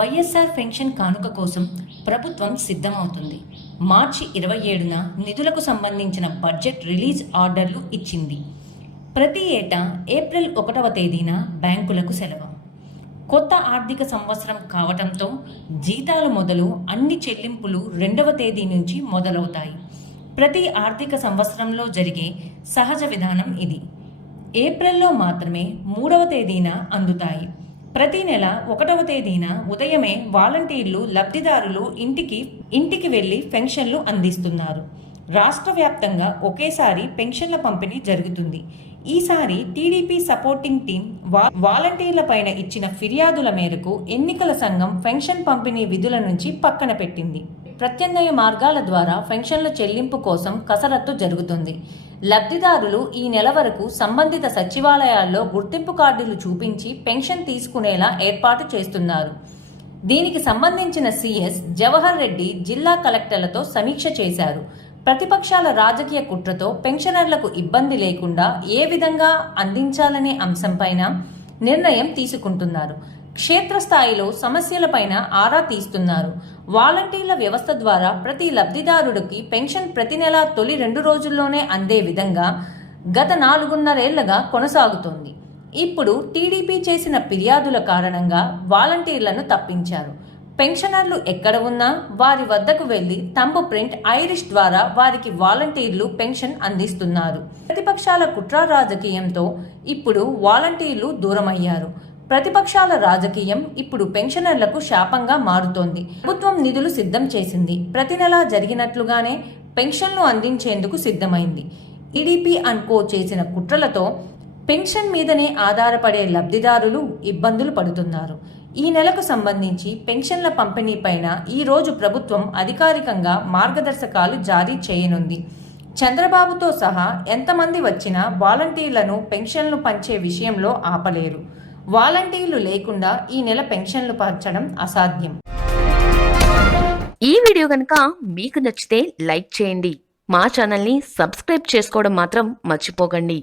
YSR pension కానుక కోసం ప్రభుత్వం సిద్ధమవుతుంది. మార్చి ఇరవై ఏడున నిధులకు సంబంధించిన బడ్జెట్ రిలీజ్ ఆర్డర్లు ఇచ్చింది. ప్రతి ఏటా ఏప్రిల్ ఒకటవ తేదీన బ్యాంకులకు సెలవు. కొత్త ఆర్థిక సంవత్సరం కావటంతో జీతాలు మొదలు అన్ని చెల్లింపులు రెండవ తేదీ నుంచి మొదలవుతాయి. ప్రతి ఆర్థిక సంవత్సరంలో జరిగే సహజ విధానం ఇది. ఏప్రిల్లో మాత్రమే మూడవ తేదీన అందుతాయి. ప్రతి నెల ఒకటవ తేదీన ఉదయమే వాలంటీర్లు లబ్ధిదారులు ఇంటికి ఇంటికి వెళ్ళి పెన్షన్లు అందిస్తున్నారు. రాష్ట్ర వ్యాప్తంగా ఒకేసారి పెన్షన్ల పంపిణీ జరుగుతుంది. ఈసారి టీడీపీ సపోర్టింగ్ టీం వా వాలంటీర్ల పైన ఇచ్చిన ఫిర్యాదుల మేరకు ఎన్నికల సంఘం పెన్షన్ పంపిణీ విధుల నుంచి పక్కన పెట్టింది. ప్రత్యామ్నాయ మార్గాల ద్వారా పెన్షన్ల చెల్లింపు కోసం కసరత్తు జరుగుతుంది. లబ్ధిదారులు ఈ నెల వరకు సంబంధిత సచివాలయాల్లో గుర్తింపు కార్డులు చూపించి పెన్షన్ తీసుకునేలా ఏర్పాటు చేస్తున్నారు. దీనికి సంబంధించిన సీఎస్ జవహర్ రెడ్డి జిల్లా కలెక్టర్లతో సమీక్ష చేశారు. ప్రతిపక్షాల రాజకీయ కుట్రతో పెన్షనర్లకు ఇబ్బంది లేకుండా ఏ విధంగా అందించాలనే అంశంపైన నిర్ణయం తీసుకుంటున్నారు. క్షేత్రస్థాయిలో సమస్యలపైన ఆరా తీస్తున్నారు. వాలంటీర్ల వ్యవస్థ ద్వారా ప్రతి లబ్ధిదారుడికి పెన్షన్ ప్రతి నెల తొలి రెండు రోజుల్లోనే అందే విధంగా గత నాలుగున్నరేళ్ళుగా కొనసాగుతోంది. ఇప్పుడు టీడీపీ చేసిన ఫిర్యాదుల కారణంగా వాలంటీర్లను తప్పించారు. పెన్షనర్లు ఎక్కడ ఉన్నా వారి వద్దకు వెళ్ళి తంబు ప్రింట్ ఐరిష్ ద్వారా వారికి వాలంటీర్లు పెన్షన్ అందిస్తున్నారు. ప్రతిపక్షాల కుట్ర రాజకీయంతో ఇప్పుడు వాలంటీర్లు దూరమయ్యారు. ప్రతిపక్షాల రాజకీయం ఇప్పుడు పెన్షనర్లకు శాపంగా మారుతోంది. ప్రభుత్వం నిధులు సిద్ధం చేసింది. ప్రతి నెలా జరిగినట్లుగానే పెన్షన్లు అందించేందుకు సిద్ధమైంది. టీడీపీ అన్కో చేసిన కుట్రలతో పెన్షన్ మీదనే ఆధారపడే లబ్ధిదారులు ఇబ్బందులు పడుతున్నారు. ఈ నెలకు సంబంధించి పెన్షన్ల పంపిణీ పైన ఈ రోజు ప్రభుత్వం అధికారికంగా మార్గదర్శకాలు జారీ చేయనుంది. చంద్రబాబుతో సహా ఎంతమంది వచ్చినా వాలంటీర్లను పెన్షన్లు పంచే విషయంలో ఆపలేరు. వాలంటీర్లు లేకుండా ఈ నెల పెన్షన్లు పంచడం అసాధ్యం. ఈ వీడియో కనుక మీకు నచ్చితే లైక్ చేయండి. మా ఛానల్ని సబ్స్క్రైబ్ చేసుకోవడం మాత్రం మర్చిపోకండి.